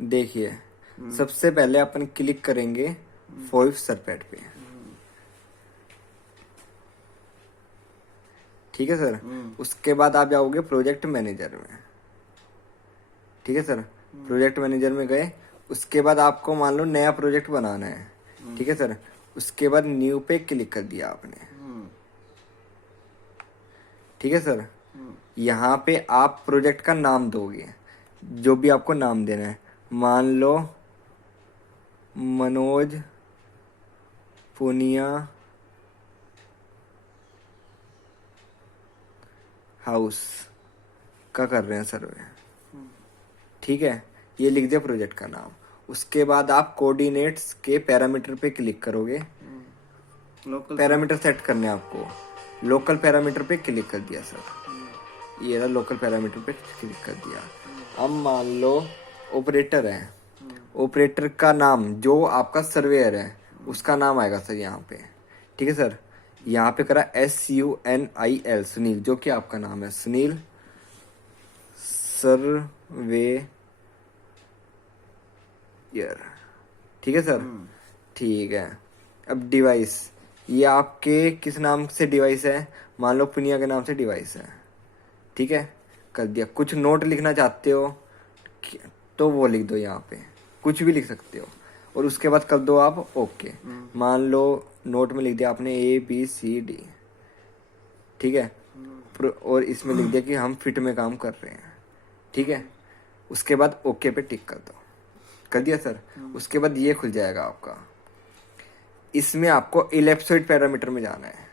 देखिए, सबसे पहले अपन क्लिक करेंगे फोइव सरपेट पे। ठीक है सर। उसके बाद आप जाओगे प्रोजेक्ट मैनेजर में। ठीक है सर। प्रोजेक्ट मैनेजर में गए, उसके बाद आपको मान लो नया प्रोजेक्ट बनाना है। ठीक है सर। उसके बाद न्यू पे क्लिक कर दिया आपने। ठीक है सर। यहाँ पे आप प्रोजेक्ट का नाम दोगे, जो भी आपको नाम देना है। मान लो मनोज पुनिया हाउस का कर रहे हैं सर्वे। ठीक है, ये लिख दिया प्रोजेक्ट का नाम। उसके बाद आप कोऑर्डिनेट्स के पैरामीटर पे क्लिक करोगे। लोकल पैरामीटर सेट करने हैं आपको। लोकल पैरामीटर पे क्लिक कर दिया सर। ये रहा, लोकल पैरामीटर पे क्लिक कर दिया। अब मान लो ऑपरेटर है, ऑपरेटर का नाम जो आपका सर्वेयर है उसका नाम आएगा सर यहाँ पे। ठीक है सर। यहाँ पे करा SUNIL, सुनील, जो कि आपका नाम है सुनील सर्वेयर। ठीक है सर। ठीक है। अब डिवाइस, ये आपके किस नाम से डिवाइस है? मान लो पुनिया के नाम से डिवाइस है। ठीक है, कर दिया। कुछ नोट लिखना चाहते हो तो वो लिख दो, यहाँ पे कुछ भी लिख सकते हो। और उसके बाद कर दो आप ओके। मान लो नोट में लिख दिया आपने ABCD। ठीक है। और इसमें लिख दिया कि हम फिट में काम कर रहे हैं। ठीक है। उसके बाद ओके पे टिक कर दो। कर दिया सर। उसके बाद ये खुल जाएगा आपका। इसमें आपको इलेप्सॉइड पैरामीटर में जाना है।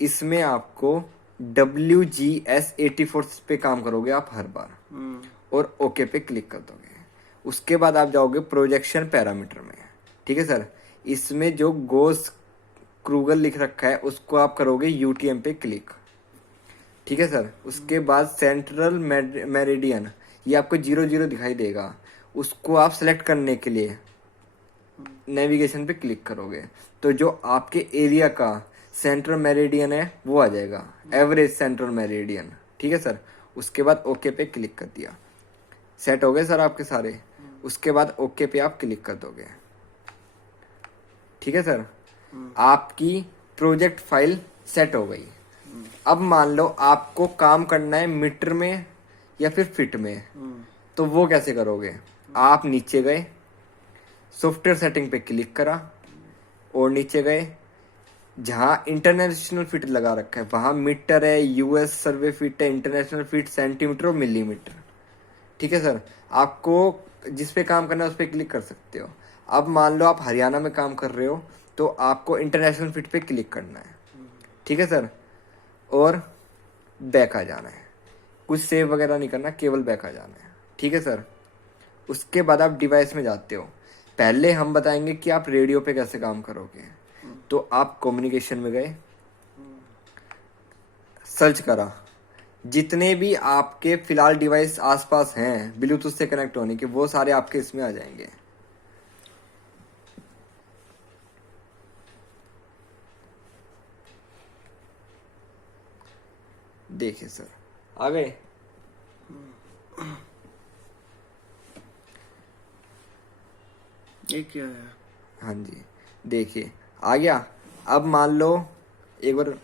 इसमें आपको WGS84 पे काम करोगे आप हर बार, और ओके पे क्लिक कर दोगे। उसके बाद आप जाओगे प्रोजेक्शन पैरामीटर में। ठीक है सर। इसमें जो गोस क्रूगर लिख रखा है उसको आप करोगे UTM पे क्लिक। ठीक है सर। उसके बाद सेंट्रल मेरिडियन, ये आपको 00 दिखाई देगा, उसको आप सेलेक्ट करने के लिए नेविगेशन पे क्लिक करोगे तो जो आपके एरिया का सेंट्रल मेरिडियन है वो आ जाएगा, एवरेज सेंट्रल मेरिडियन। ठीक है सर। उसके बाद ओके पे क्लिक कर दिया। सेट हो गए सर आपके सारे। उसके बाद ओके पे आप क्लिक कर दोगे। ठीक है सर। आपकी प्रोजेक्ट फाइल सेट हो गई। अब मान लो आपको काम करना है मीटर में या फिर फिट में, तो वो कैसे करोगे? आप नीचे गए, सॉफ्टवेयर सेटिंग पे क्लिक करा, और नीचे गए, जहां इंटरनेशनल फिट लगा रखा है वहां मीटर है, US सर्वे फिट है, इंटरनेशनल फिट सेंटीमीटर और मिलीमीटर। ठीक है सर। आपको जिस पे काम करना है उस पर क्लिक कर सकते हो। अब मान लो आप हरियाणा में काम कर रहे हो तो आपको इंटरनेशनल फिट पे क्लिक करना है। ठीक है सर। और बैक आ जाना है। कुछ सेव वगैरह नहीं करना, केवल बैक आ जाना है। ठीक है सर। उसके बाद आप डिवाइस में जाते हो। पहले हम बताएंगे कि आप रेडियो पे कैसे काम करोगे। तो आप कम्युनिकेशन में गए, सर्च करा, जितने भी आपके फिलहाल डिवाइस आसपास हैं ब्लूटूथ से कनेक्ट होने के, वो सारे आपके इसमें आ जाएंगे। देखिए सर, आ गए। ये क्या है? हाँ जी, देखिए आ गया। अब मान लो एक बार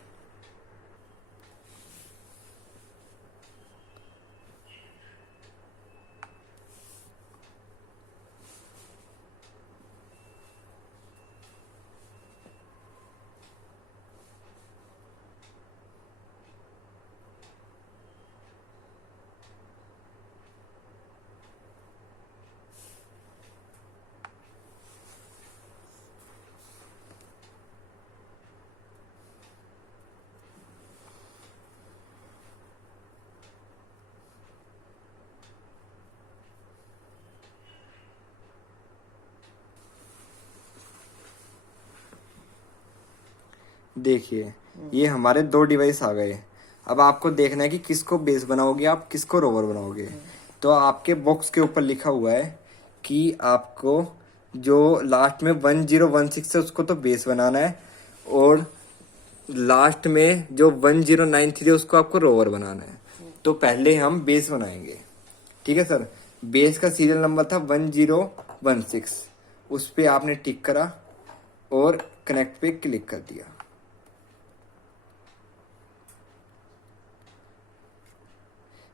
देखिए, ये हमारे 2 डिवाइस आ गए। अब आपको देखना है कि किसको बेस बनाओगे, आप किसको रोवर बनाओगे। तो आपके बॉक्स के ऊपर लिखा हुआ है कि आपको जो लास्ट में 1016 है उसको तो बेस बनाना है, और लास्ट में जो 1093 है उसको आपको रोवर बनाना है। तो पहले हम बेस बनाएंगे। ठीक है सर। बेस का सीरियल नंबर था 1016, उस पे आपने टिक करा और कनेक्ट पे क्लिक कर दिया।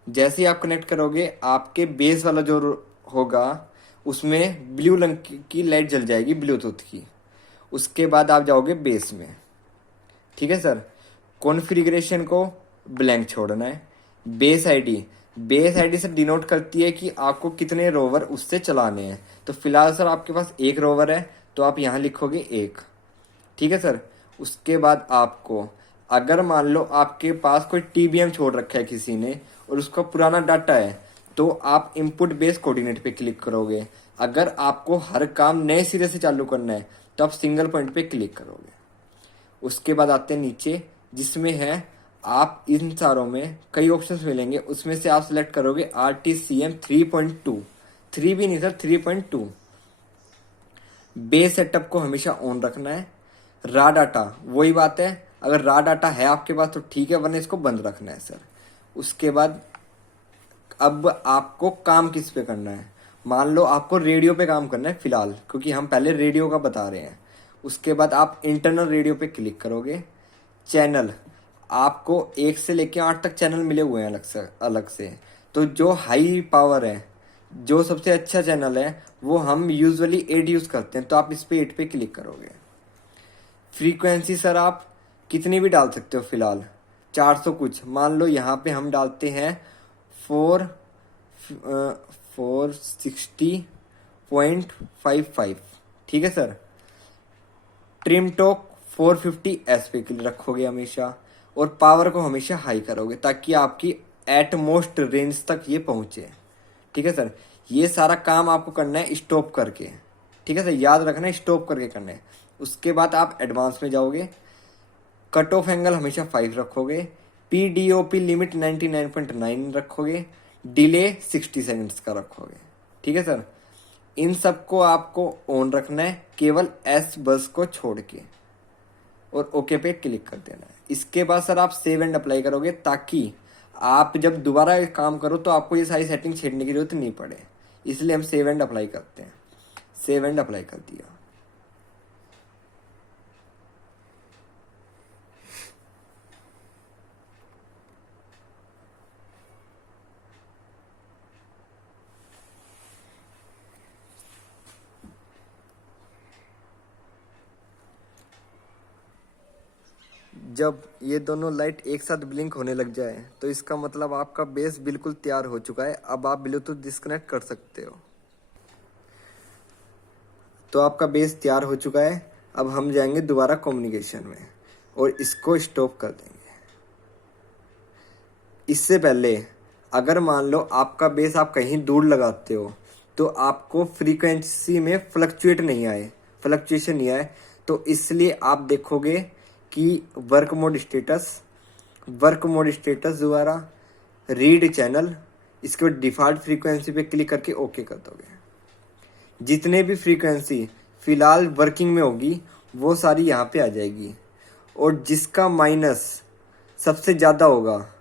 जैसे ही आप कनेक्ट करोगे आपके बेस वाला जो होगा उसमें ब्लू रंग की लाइट जल जाएगी ब्लूटूथ की। उसके बाद आप जाओगे बेस में। ठीक है सर। कॉन्फ़िगरेशन को ब्लैंक छोड़ना है। बेस आईडी सर डिनोट करती है कि आपको कितने रोवर उससे चलाने हैं। तो फिलहाल सर आपके पास एक रोवर है तो आप यहाँ लिखोगे एक। ठीक है सर। उसके बाद आपको अगर मान लो आपके पास कोई टीबीएम छोड़ रखा है किसी ने और उसका पुराना डाटा है तो आप इनपुट बेस कोऑर्डिनेट पे क्लिक करोगे। अगर आपको हर काम नए सिरे से चालू करना है तो आप सिंगल पॉइंट पे क्लिक करोगे। उसके बाद आते हैं नीचे जिसमें है आप इन सारों में कई ऑप्शंस मिलेंगे, उसमें से आप सिलेक्ट करोगे RTCM 3.2। 3 भी नहीं सर 3.2। बेस सेटअप को हमेशा ऑन रखना है। रा डाटा वही बात है, अगर रा डाटा है आपके पास तो ठीक है, वरना इसको बंद रखना है सर। उसके बाद अब आपको काम किस पे करना है। मान लो आपको रेडियो पे काम करना है फिलहाल, क्योंकि हम पहले रेडियो का बता रहे हैं। उसके बाद आप इंटरनल रेडियो पे क्लिक करोगे। चैनल आपको 1 से लेकर 8 तक चैनल मिले हुए हैं अलग से। तो जो हाई पावर है, जो सबसे अच्छा चैनल है, वो हम यूजुअली 8 यूज करते हैं, तो आप इस पे 8 पे क्लिक करोगे। फ्रीक्वेंसी सर आप कितनी भी डाल सकते हो, फिलहाल 400 कुछ। मान लो यहाँ पे हम डालते हैं 460.55। ठीक है सर। ट्रिम टॉक 450S पे रखोगे हमेशा, और पावर को हमेशा हाई करोगे ताकि आपकी एटमोस्ट रेंज तक ये पहुंचे। ठीक है सर। ये सारा काम आपको करना है स्टॉप करके। ठीक है सर, याद रखना है स्टॉप करके करना है। उसके बाद आप एडवांस में जाओगे। कट ऑफ एंगल हमेशा 5 रखोगे। PDOP लिमिट 99.9 रखोगे। डिले 60 सेकंड्स का रखोगे। ठीक है सर। इन सबको आपको ऑन रखना है केवल S बस को छोड़ के, और ओके पे क्लिक कर देना है। इसके बाद सर आप सेव एंड अप्लाई करोगे ताकि आप जब दोबारा काम करो तो आपको ये सारी सेटिंग छेड़ने की जरूरत नहीं पड़े, इसलिए हम सेव एंड अप्लाई करते हैं। सेव एंड अप्लाई कर दिया। जब ये दोनों लाइट एक साथ ब्लिंक होने लग जाए तो इसका मतलब आपका बेस बिल्कुल तैयार हो चुका है। अब आप ब्लूटूथ डिस्कनेक्ट कर सकते हो। तो आपका बेस तैयार हो चुका है। अब हम जाएंगे दोबारा कम्युनिकेशन में और इसको स्टॉप कर देंगे। इससे पहले अगर मान लो आपका बेस आप कहीं दूर लगाते हो तो आपको फ्रीक्वेंसी में फ्लक्चुएशन नहीं आए, तो इसलिए आप देखोगे कि वर्क मोड स्टेटस द्वारा रीड चैनल, इसके बाद डिफॉल्ट फ्रीक्वेंसी पे क्लिक करके ओके कर दोगे। जितने भी फ्रीक्वेंसी फिलहाल वर्किंग में होगी वो सारी यहाँ पे आ जाएगी, और जिसका माइनस सबसे ज़्यादा होगा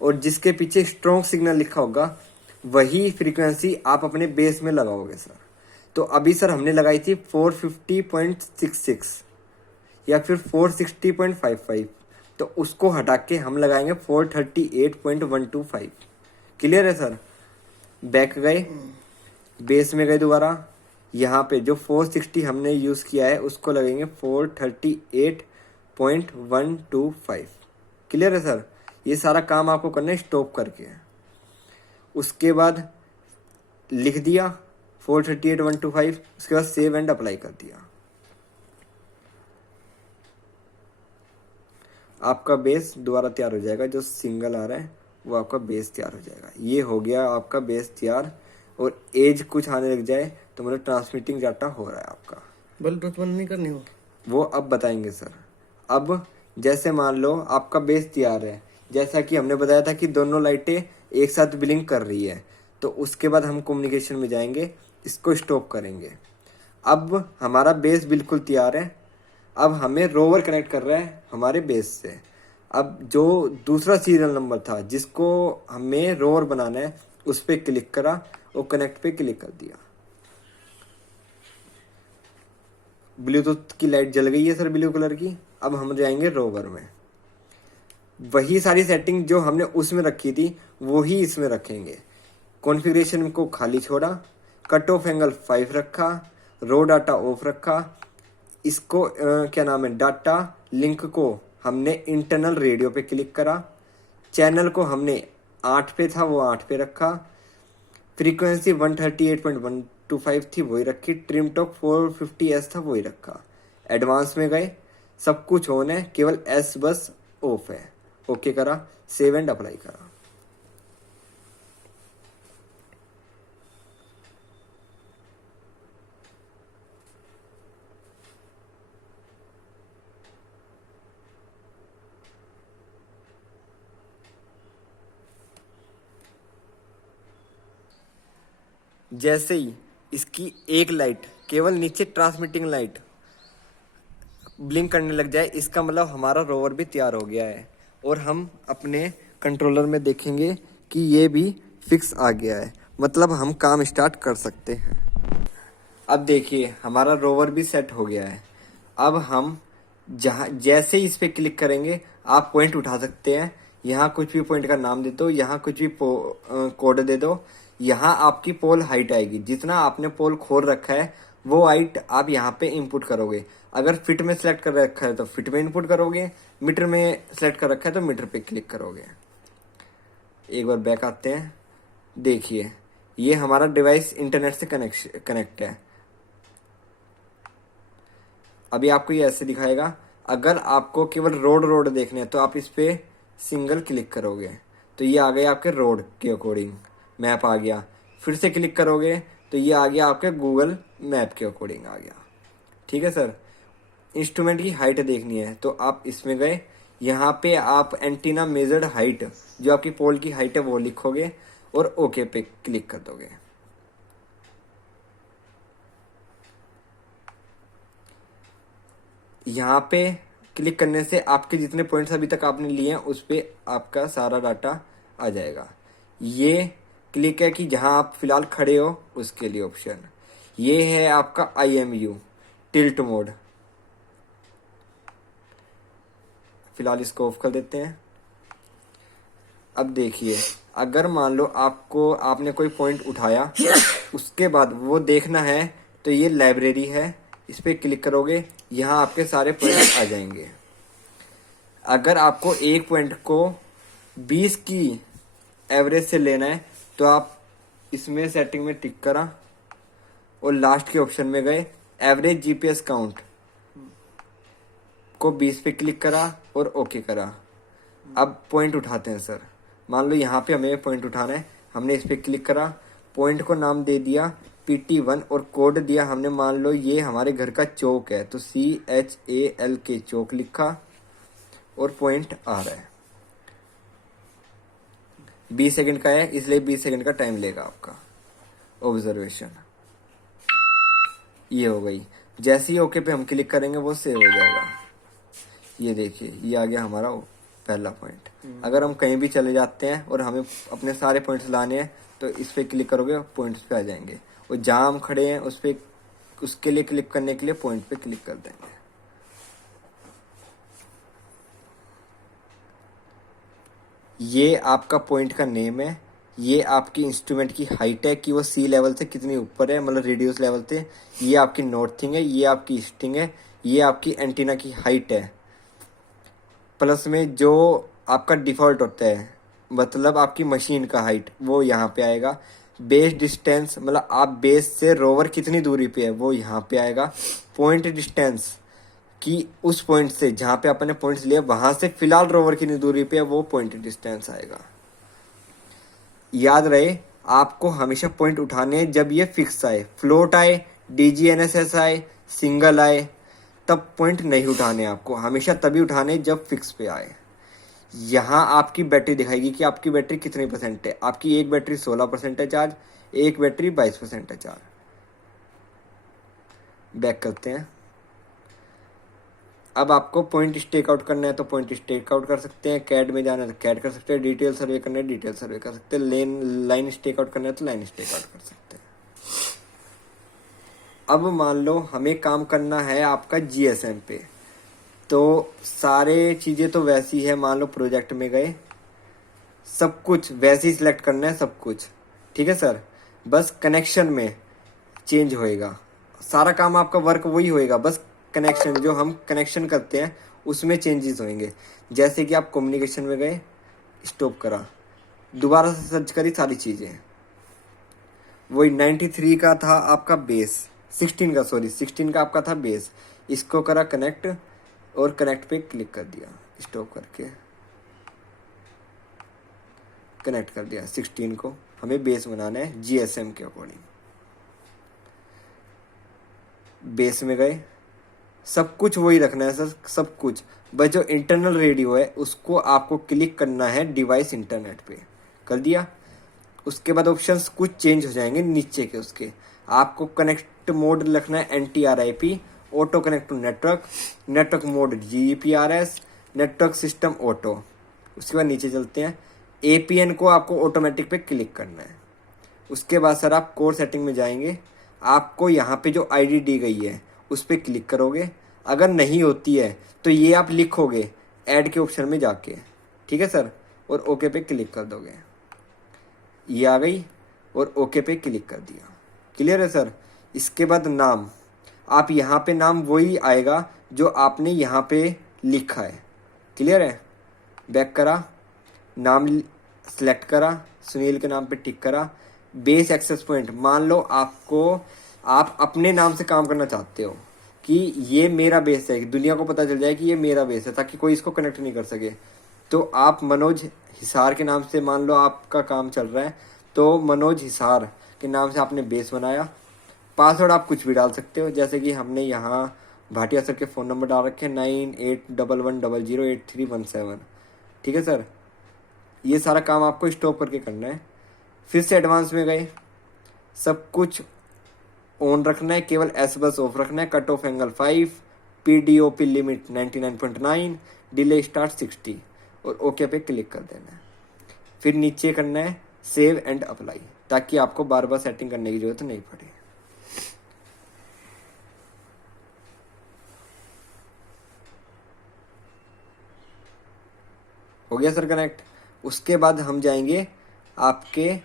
और जिसके पीछे स्ट्रॉन्ग सिग्नल लिखा होगा वही फ्रीक्वेंसी आप अपने बेस में लगाओगे सर। तो अभी सर हमने लगाई थी 450.66 या फिर 460.55, तो उसको हटा के हम लगाएंगे 438.125। क्लियर है सर। बैक गए, बेस में गए दोबारा, यहाँ पे जो 460 हमने यूज़ किया है उसको लगेंगे 438.125। क्लियर है सर। ये सारा काम आपको करना है स्टॉप करके। उसके बाद लिख दिया 438.125, उसके बाद सेव एंड अप्लाई कर दिया। आपका बेस दोबारा तैयार हो जाएगा। जो सिंगल आ रहा है वो आपका बेस तैयार हो जाएगा। ये हो गया आपका बेस तैयार। और एज कुछ आने लग जाए तो मतलब ट्रांसमिटिंग डाटा हो रहा है आपका। ब्लूटूथ बंद नहीं करनी हो, वो अब बताएंगे सर। अब जैसे मान लो आपका बेस तैयार है, जैसा कि हमने बताया था कि दोनों लाइटें एक साथ ब्लिंक कर रही है, तो उसके बाद हम कम्युनिकेशन में जाएंगे, इसको स्टॉप करेंगे। अब हमारा बेस बिल्कुल तैयार है। अब हमें रोवर कनेक्ट कर रहा है हमारे बेस से। अब जो दूसरा सीरियल नंबर था जिसको हमें रोवर बनाना है उस पर क्लिक करा, और कनेक्ट पे क्लिक कर दिया। ब्लूटूथ की लाइट जल गई है सर ब्लू कलर की। अब हम जाएंगे रोवर में, वही सारी सेटिंग जो हमने उसमें रखी थी वो ही इसमें रखेंगे। कॉन्फ़िगरेशन को खाली छोड़ा, कट ऑफ एंगल 5 रखा, रो डाटा ऑफ रखा, इसको क्या नाम है, डाटा लिंक को हमने इंटरनल रेडियो पे क्लिक करा, चैनल को हमने 8 पे था वो 8 पे रखा, फ्रीक्वेंसी 138.125 थी वही रखी, ट्रिम टॉप 450S था वही रखा। एडवांस में गए, सब कुछ ऑन है, केवल एस बस ऑफ है। ओके करा, सेव एंड अप्लाई करा। जैसे ही इसकी एक लाइट, केवल नीचे ट्रांसमिटिंग लाइट ब्लिंक करने लग जाए, इसका मतलब हमारा रोवर भी तैयार हो गया है। और हम अपने कंट्रोलर में देखेंगे कि ये भी फिक्स आ गया है, मतलब हम काम स्टार्ट कर सकते हैं। अब देखिए हमारा रोवर भी सेट हो गया है। अब हम जहाँ जैसे ही इस पे क्लिक करेंगे आप पॉइंट उठा सकते हैं। यहाँ कुछ भी पॉइंट का नाम दे दो, यहाँ कुछ भी कोड दे दो। यहाँ आपकी पोल हाइट आएगी, जितना आपने पोल खोल रखा है वो हाइट आप यहाँ पे इनपुट करोगे। अगर फिट में सेलेक्ट कर रखा है तो फिट में इनपुट करोगे, मीटर में सेलेक्ट कर रखा है तो मीटर पे क्लिक करोगे। एक बार बैक आते हैं, देखिए ये हमारा डिवाइस इंटरनेट से कनेक्ट है। अभी आपको ये ऐसे दिखाएगा। अगर आपको केवल रोड देखने हैं तो आप इस पे सिंगल क्लिक करोगे तो ये आ गया आपके रोड के अकॉर्डिंग, मैप आ गया। फिर से क्लिक करोगे तो ये आ गया आपके गूगल मैप के अकॉर्डिंग आ गया। ठीक है सर। इंस्ट्रूमेंट की हाइट देखनी है तो आप इसमें गए, यहाँ पे आप एंटीना मेजर्ड हाइट, जो आपकी पोल की हाइट है वो लिखोगे और ओके पे क्लिक कर दोगे। यहाँ पे क्लिक करने से आपके जितने पॉइंट्स अभी तक आपने लिए हैं उस पे आपका सारा डाटा आ जाएगा। ये क्लिक है कि जहां आप फिलहाल खड़े हो उसके लिए ऑप्शन। ये है आपका IMU टिल्ट मोड। फिलहाल इसको ऑफ कर देते हैं। अब देखिए अगर मान लो आपने कोई पॉइंट उठाया, उसके बाद वो देखना है तो ये लाइब्रेरी है, इस पे क्लिक करोगे, यहाँ आपके सारे पॉइंट आ जाएंगे। अगर आपको एक पॉइंट को 20 की एवरेज से लेना है तो आप इसमें सेटिंग में टिक करा और लास्ट के ऑप्शन में गए, एवरेज GPS काउंट को 20 पे क्लिक करा और ओके करा। अब पॉइंट उठाते हैं सर। मान लो यहाँ पे हमें पॉइंट उठाना है, हमने इस पे क्लिक करा, पॉइंट को नाम दे दिया PT1 और कोड दिया हमने, मान लो ये हमारे घर का चौक है तो CHALK चौक लिखा और पॉइंट आ रहा है। 20 सेकंड का है इसलिए 20 सेकंड का टाइम लेगा आपका ऑब्जर्वेशन। ये हो गई। जैसे ही ओके पे हम क्लिक करेंगे वो सेव हो जाएगा। ये देखिए ये आ गया हमारा पहला पॉइंट। अगर हम कहीं भी चले जाते हैं और हमें अपने सारे पॉइंट्स लाने हैं तो इस पे क्लिक करोगे पॉइंट्स पे आ जाएंगे, और जहां हम खड़े हैं उस पे उसके लिए क्लिक करने के लिए पॉइंट पे क्लिक कर देंगे। ये आपका पॉइंट का नेम है, ये आपकी इंस्ट्रूमेंट की हाइट है कि वो सी लेवल से कितनी ऊपर है, मतलब रेडियस लेवल से। ये आपकी नॉर्थिंग है, ये आपकी ईस्टिंग है, ये आपकी एंटीना की हाइट है। प्लस में जो आपका डिफॉल्ट होता है, मतलब आपकी मशीन का हाइट, वो यहाँ पे आएगा। बेस डिस्टेंस, मतलब आप बेस से रोवर कितनी दूरी पे है वो यहाँ पे आएगा। पॉइंट डिस्टेंस कि उस पॉइंट से जहाँ पे आपने पॉइंट्स लिए वहां से फिलहाल रोवर कितनी दूरी पे है वो पॉइंट डिस्टेंस आएगा। याद रहे आपको हमेशा पॉइंट उठाने हैं जब ये फिक्स आए, फ्लोट आए, DGNSS आए, सिंगल आए, तब पॉइंट नहीं उठाने। आपको हमेशा तभी उठाने जब फिक्स पे आए। यहाँ आपकी बैटरी दिखाएगी कि आपकी बैटरी कितनी परसेंट है। आपकी एक बैटरी 16% है चार्ज, एक बैटरी 22% है चार्ज। बैक करते हैं। अब आपको पॉइंट स्टेक आउट करना है तो पॉइंट स्टेक आउट कर सकते हैं, कैड में जाना है तो कैड कर सकते हैं, डिटेल सर्वे करना है डिटेल सर्वे कर सकते हैं, लाइन स्टेक आउट करना है तो लाइन स्टेक आउट कर सकते हैं। अब मान लो हमें काम करना है आपका जीएसएम पे, तो सारे चीज़ें तो वैसी है, मान लो प्रोजेक्ट में गए सब कुछ वैसे ही सिलेक्ट करना है सब कुछ, ठीक है सर। बस कनेक्शन में चेंज होएगा, सारा काम आपका वर्क वही होएगा, बस कनेक्शन जो हम कनेक्शन करते हैं उसमें चेंजेस होंगे। जैसे कि आप कम्युनिकेशन में गए, स्टॉप करा, दोबारा से सर्च करी सारी चीज़ें, वही 93 का था आपका बेस, 16 का आपका था बेस, इसको करा कनेक्ट और कनेक्ट पे क्लिक कर दिया, स्टॉप करके कनेक्ट कर दिया। 16 को हमें बेस बनाना है जीएसएम के अकॉर्डिंग। बेस में गए, सब कुछ वही रखना है सर, सब कुछ, बस जो इंटरनल रेडियो है उसको आपको क्लिक करना है डिवाइस इंटरनेट पे, कर दिया। उसके बाद ऑप्शंस कुछ चेंज हो जाएंगे नीचे के, उसके आपको कनेक्ट मोड रखना है NTRIP, auto connect to network, network mode GPRS, network system auto. उसके बाद नीचे चलते हैं, APN को आपको ऑटोमेटिक पे क्लिक करना है। उसके बाद सर आप कोर सेटिंग में जाएंगे, आपको यहाँ पे जो ID दी गई है उस पर क्लिक करोगे, अगर नहीं होती है तो ये आप लिखोगे ऐड के ऑप्शन में जाके, ठीक है सर, और ओके पे क्लिक कर दोगे, ये आ गई और ओके पे क्लिक कर दिया। क्लियर है सर। इसके बाद नाम, आप यहाँ पे नाम वही आएगा जो आपने यहाँ पे लिखा है, क्लियर है। बैक करा, नाम सेलेक्ट करा, सुनील के नाम पे टिक करा। बेस एक्सेस पॉइंट, मान लो आप अपने नाम से काम करना चाहते हो कि ये मेरा बेस है, दुनिया को पता चल जाए कि ये मेरा बेस है, ताकि कोई इसको कनेक्ट नहीं कर सके। तो आप मनोज हिसार के नाम से, मान लो आपका काम चल रहा है तो मनोज हिसार के नाम से आपने बेस बनाया। पासवर्ड आप कुछ भी डाल सकते हो, जैसे कि हमने यहाँ भाटिया सर के फ़ोन नंबर डाल रखे 9811008317, ठीक है सर। ये सारा काम आपको स्टॉप करके करना है। फिर से एडवांस में गए, सब कुछ ऑन रखना है, केवल एस बस ऑफ रखना है, cut off angle 5, PDOP limit 99.9, delay start 60 और ओके पे क्लिक कर देना है। फिर नीचे करना है सेव एंड अप्लाई, ताकि आपको बार बार सेटिंग करने की जरूरत नहीं पड़े। हो गया सर कनेक्ट। उसके बाद हम जाएंगे आपके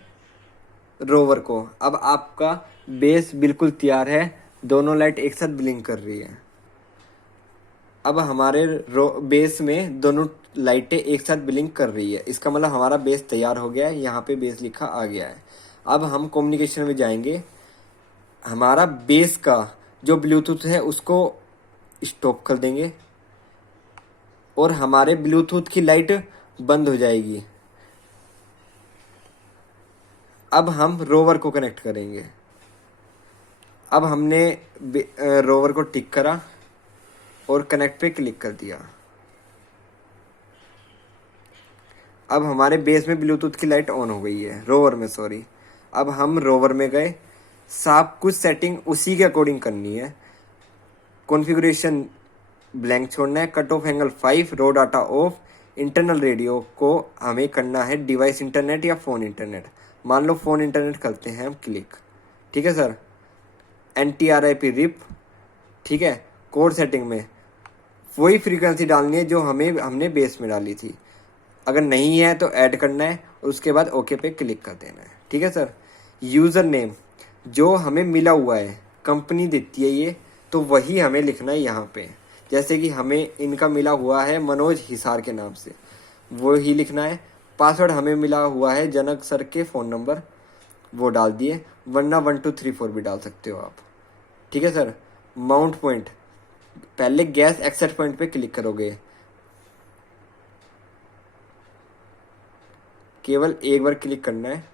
रोवर को। अब आपका बेस बिल्कुल तैयार है, दोनों लाइट एक साथ ब्लिंक कर रही है। अब हमारे बेस में दोनों लाइटें एक साथ ब्लिंक कर रही है, इसका मतलब हमारा बेस तैयार हो गया है, यहाँ पे बेस लिखा आ गया है। अब हम कम्युनिकेशन में जाएंगे, हमारा बेस का जो ब्लूटूथ है उसको स्टॉप कर देंगे और हमारे ब्लूटूथ की लाइट बंद हो जाएगी। अब हम रोवर को कनेक्ट करेंगे। अब हमने रोवर को टिक करा और कनेक्ट पे क्लिक कर दिया। अब हमारे बेस में ब्लूटूथ की लाइट ऑन हो गई है, रोवर में सॉरी। अब हम रोवर में गए, सब कुछ सेटिंग उसी के अकॉर्डिंग करनी है। कॉन्फ़िगरेशन ब्लैंक छोड़ना है, cut off angle 5, raw data off, internal radio को हमें करना है डिवाइस इंटरनेट या फ़ोन इंटरनेट। मान लो फ़ोन इंटरनेट करते हैं हम क्लिक, ठीक है सर। NTRIP रिप, ठीक है। कोड सेटिंग में वही फ्रीक्वेंसी डालनी है जो हमने बेस में डाली थी, अगर नहीं है तो ऐड करना है और उसके बाद ओके पे क्लिक कर देना है, ठीक है सर। यूज़र नेम जो हमें मिला हुआ है, कंपनी देती है ये, तो वही हमें लिखना है यहाँ पे। जैसे कि हमें इनका मिला हुआ है मनोज हिसार के नाम से, वो ही लिखना है। पासवर्ड हमें मिला हुआ है जनक सर के फ़ोन नंबर, वो डाल दिए, वरना 1234 भी डाल सकते हो आप, ठीक है सर। माउंट पॉइंट, पहले गैस एक्सेट पॉइंट पे क्लिक करोगे, केवल एक बार क्लिक करना है,